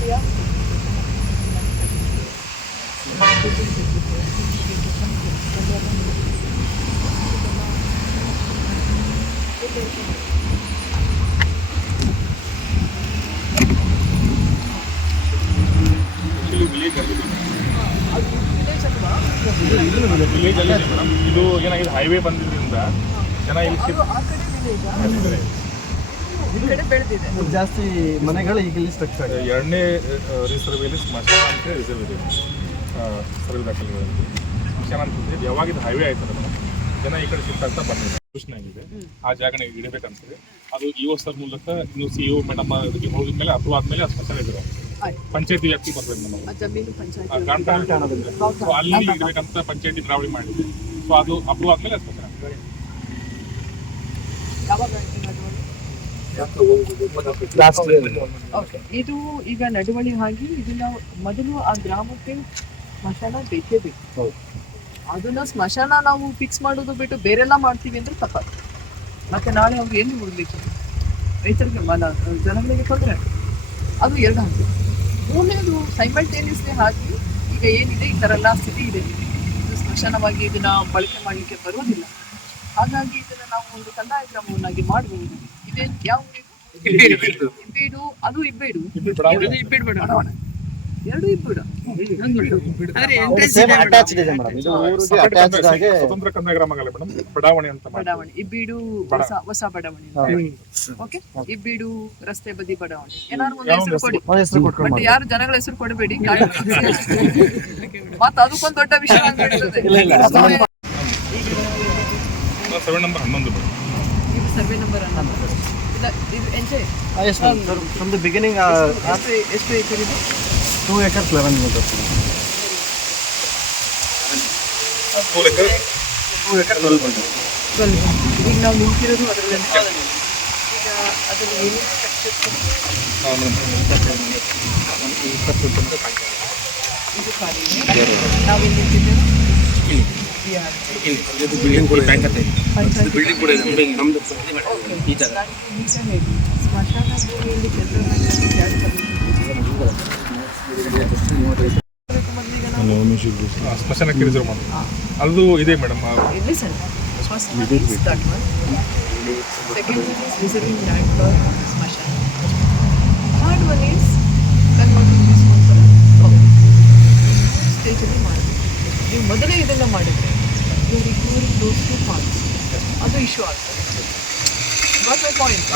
ಇದು ಏನಾಗಿದೆ, ಹೈವೇ ಬಂದಿದ್ದರಿಂದ ಜನ ಜಾಸ್ತಿ ಮನೆಗಳು ಈಗ ಇಲ್ಲಿ ಸ್ಟ್ರಕ್ಚರ್ ಆಗಿದೆ. ಎರಡನೇ ರಿಸರ್ವೇಲಿ ಸ್ಮಶಾನ ಅಂತ ರಿಸರ್ವ್ ಇದೆ ಸರ್ವೆ ದಾಖಲೆಗಳಲ್ಲಿ. ಸ್ಮಶಾನ ಅಂತಂದ್ರೆ ಯಾವಾಗ ಇದು ಹೈವೇ ಆಯ್ತದ ಜನ ಈ ಕಡೆ ಶಿಫ್ಟ್ ಆಗ್ತಾ ಬಂದಿದೆ. ಯೋಚನೆ ಆಗಿದೆ ಆ ಜಾಗನ ಇಡಬೇಕಂತದೆ. ಅದು ಇಒ ಸರ್ ಮೂಲಕ ಇನ್ನು ಸಿಇಒ ಮೇಡಮ್ ಅದಕ್ಕೆ ಹೋಗಿದ್ಮೇಲೆ ಅಪ್ರೂವ್ ಆದ್ಮೇಲೆ ಆ ಸ್ಮಶಾನ ಇದ್ರು ಪಂಚಾಯತಿ ವ್ಯಾಪ್ತಿ ಬರ್ಬೇಕು ನಮಗೆ. ಸೊ ಅಲ್ಲಿ ಇಡಬೇಕಂತ ಪಂಚಾಯತಿ ಡ್ರಾವಳಿ ಮಾಡಿದ್ವಿ. ಸೊ ಅದು ಅಪ್ರೂವ್ ಆದ್ಮೇಲೆ ಆ ಸ್ಮಶಾನ. ಇದು ಈಗ ನಡುವಳಿ ಆಗಿ ಇದನ್ನ ಮೊದಲು ಆ ಗ್ರಾಮಕ್ಕೆ ಸ್ಮಶಾನ ಬೇಕೇ ಬೇಕು. ಅದನ್ನ ಸ್ಮಶಾನ ನಾವು ಫಿಕ್ಸ್ ಮಾಡೋದು ಬಿಟ್ಟು ಬೇರೆಲ್ಲ ಮಾಡ್ತೀವಿ ಅಂದ್ರೆ ತಪ್ಪಾಗ್ತದೆ. ಮತ್ತೆ ನಾಳೆ ಅವ್ರು ಎಲ್ಲಿ ಉಳಿಲಿಕ್ಕೆ, ರೈತರಿಗೆ ಜನಗಳಿಗೆ ತೊಂದರೆ. ಅದು ಎರಡು ಹಂತ. ಮೂರನೇದು ಸೈಮಲ್ಟೇನಿಯಸ್ಲಿ ಹಾಕಿ ಈಗ ಏನಿದೆ ಈ ಥರ ಎಲ್ಲ ಸ್ಥಿತಿ ಇದೆ, ಇದು ಸ್ಮಶಾನವಾಗಿ ಇದನ್ನ ಬಳಕೆ ಮಾಡಲಿಕ್ಕೆ ಬರೋದಿಲ್ಲ. ಹಾಗಾಗಿ ಇದನ್ನ ನಾವು ಒಂದು ಕಂದಾಯ ಗ್ರಾಮವನ್ನಾಗಿ ಮಾಡಬಹುದು. ಇದೇನು ಯಾವ ಇಬ್ಬೇಡು, ಅದು ಇಬ್ಬೇಡು, ಎರಡು ಇಬ್ಬೇಡು ಸ್ವತಂತ್ರ ಕಂದಾಯ ಗ್ರಾಮ ಬಡಾವಣೆ ಅಂತ. ಬಡಾವಣೆ ಇಬ್ಬೀಡು ಹೊಸ ಬಡಾವಣೆ. ಓಕೆ, ಇಬ್ಬೀಡು ರಸ್ತೆ ಬದಿ ಬಡಾವಣೆ ಏನಾದ್ರು ಒಂದು ಹೆಸರು ಕೊಡಿ. ಬಟ್ ಯಾರು ಜನಗಳ ಹೆಸರು ಕೊಡಬೇಡಿ. ಮತ್ತೆ ಅದಕ್ಕೊಂದು ದೊಡ್ಡ ವಿಷಯ ಆಗ್ಬಿಡ್ತದೆ. Survey number 11. ಇದು ಸರ್ವೆ ನಂಬರ್ 11. ಇದು ಎಂಜೆ ಫ್ರಮ್ ದ ಬಿಗಿನಿಂಗ್ ಎಷ್ಟು ಎಕರೆ ಇದೆ? 2 acres 11 meters. 2 acres 12 meters. ಈಗ ನಾವು ನಿಂತಿರೋದು ಅದರಲ್ಲಿ. ಈಗ ಅದರಲ್ಲಿ ಏನೇನು ಇದು ಖಾಲಿ. ನಾವೇನು ನಿಂತಿದ್ದೇವೆ ಸ್ಮಶಾನ ಭೂಮಿಯಲ್ಲಿ ಸ್ಮಶಾನಕ್ಕೆ ರಿಸರ್ವ್ ಮಾಡಿ ಅದು ಇದೆ ಮೇಡಮ್. ಇಲ್ಲಿ sir first one is that one, second one is reserving land for ಸ್ಮಶಾನ, third one is converting this one for ಸ್ಟೇಜಲ್ಲಿ ಮಾಡಬೇಕು. ನೀವು ಮೊದಲೇ ಇದನ್ನು ಮಾಡಿದರೆ you are ignoring those two points. ಅದು ಇಶ್ಯೂ ಆಗ್ತದೆ. Got my point.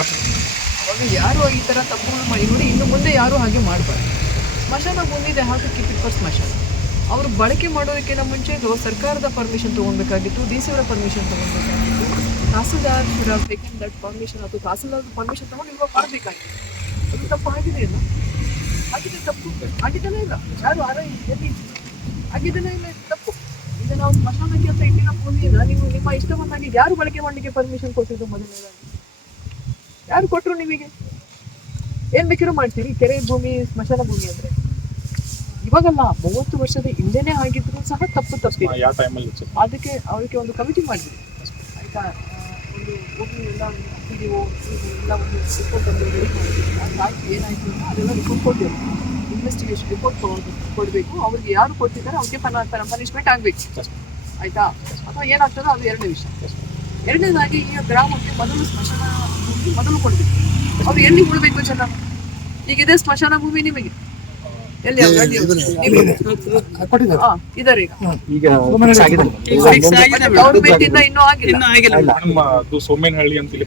ಅವಾಗ ಯಾರು ಈ ಥರ ತಪ್ಪುಗಳು ಮಾಡಿ ನೋಡಿ, ಇನ್ನು ಮುಂದೆ ಯಾರೂ ಹಾಗೆ ಮಾಡಬಾರ್ದು. ಸ್ಮಶಾನ ಭೂಮಿ ಇದೆ, ಹಾಗೆ ಕೀಪ್ ಇಟ್ ಫಾರ್ ಸ್ಮಶಾನ. ಅವರು ಬಳಕೆ ಮಾಡೋದಕ್ಕಿಂತ ಮುಂಚೆ ಸರ್ಕಾರದ ಪರ್ಮಿಷನ್ ತೊಗೊಳ್ಬೇಕಾಗಿತ್ತು, ಡಿ ಸಿ ಅವರ ಪರ್ಮಿಷನ್ ತೊಗೊಳ್ಬೇಕಾಗಿತ್ತು, tahsildar should have taken that permission, ಅಥವಾ ತಹಸೀಲ್ದಾರ್ ಪರ್ಮಿಷನ್ ತೊಗೊಂಡು ಇವಾಗ ಮಾಡಬೇಕಾಗಿತ್ತು. ಅದು ತಪ್ಪು ಆಗಿದೆ ಇಲ್ಲ, ಆಗಿದೆ ತಪ್ಪು ಆಗಿದ್ದಾನೆ ಇಲ್ಲ, ಯಾರು ಎಲ್ಲಿ ಆಗಿದ್ದಾನೆ ಇಲ್ಲ, ತಪ್ಪು. ಈಗ ನಾವು ಸ್ಮಶಾನಕ್ಕೆ ಅಂತ ಇಟ್ಟಿನ ಭೂಮಿಯಿಂದ ನೀವು ನಿಮ್ಮ ಇಷ್ಟವನ್ನಾಗಿ ಯಾರು ಬಳಕೆ ಮಾಡಲಿಕ್ಕೆ ಪರ್ಮಿಷನ್ ಕೊಟ್ಟಿದ್ದು? ಮೊದಲನೇದಾಗಿ ಯಾರು ಕೊಟ್ಟರು ನಿಮಗೆ? ಏನು ಬೇಕಿರೋ ಮಾಡ್ತೀರಿ. ಕೆರೆ ಭೂಮಿ ಸ್ಮಶಾನ ಭೂಮಿ ಅಂದರೆ ಇವಾಗಲ್ಲ, 30 ವರ್ಷದ ಹಿಂದೆನೇ ಆಗಿದ್ರು ಸಹ ತಪ್ಪು ತಪ್ಪಿದೆ. ಅದಕ್ಕೆ ಅವರಿಗೆ ಒಂದು ಕಮಿಟಿ ಮಾಡಿದ್ವಿ ಆಯಿತಾ. ಒಂದು ಭೂಮಿ ಎಲ್ಲ PDO ಎಲ್ಲ ಒಂದು ರಿಪೋರ್ಟ್ ಅನ್ನು ರೆಡಿ ಮಾಡಿದ್ವಿ. ಅದಾಗಿ ಏನಾಯಿತು ಅಂತ ಅದೆಲ್ಲ ರಿಪೋರ್ಟ್ ಕೊಟ್ಟಿಲ್ಲ. ಇನ್ವೆಸ್ಟಿಗೇಷನ್ ರಿಪೋರ್ಟ್ ಕೊಡಬೇಕು. ಅವ್ರಿಗೆ ಯಾರು ಕೊಟ್ಟಿದ್ದಾರೆ ಅವ್ರಿಗೆ ಪನಿಷ್ಮೆಂಟ್ ಆಗಬೇಕು ಆಯಿತಾ. ಅಥವಾ ಏನಾಗ್ತದೋ ಅದು ಎರಡನೇ ವಿಷಯ. ಎರಡನೇದಾಗಿ ಈ ಗ್ರಾಮಕ್ಕೆ ಮೊದಲು ಸ್ಮಶಾನ ಭೂಮಿ ಮೊದಲು ಕೊಡಬೇಕು. ಅವ್ರು ಎಲ್ಲಿ ಉಳಬೇಕು ಜನ? ಈಗಿದೆ ಸ್ಮಶಾನ ಭೂಮಿ ನಿಮಗೆ ಎಲ್ಲಿ ಇದಾರೆ ಈಗ ಗೌರ್ಮೆಂಟ್ ಇಂದ ಇನ್ನೂ ಆಗಿಲ್ಲ. ಸೋಮೇನಹಳ್ಳಿ ಅಂತ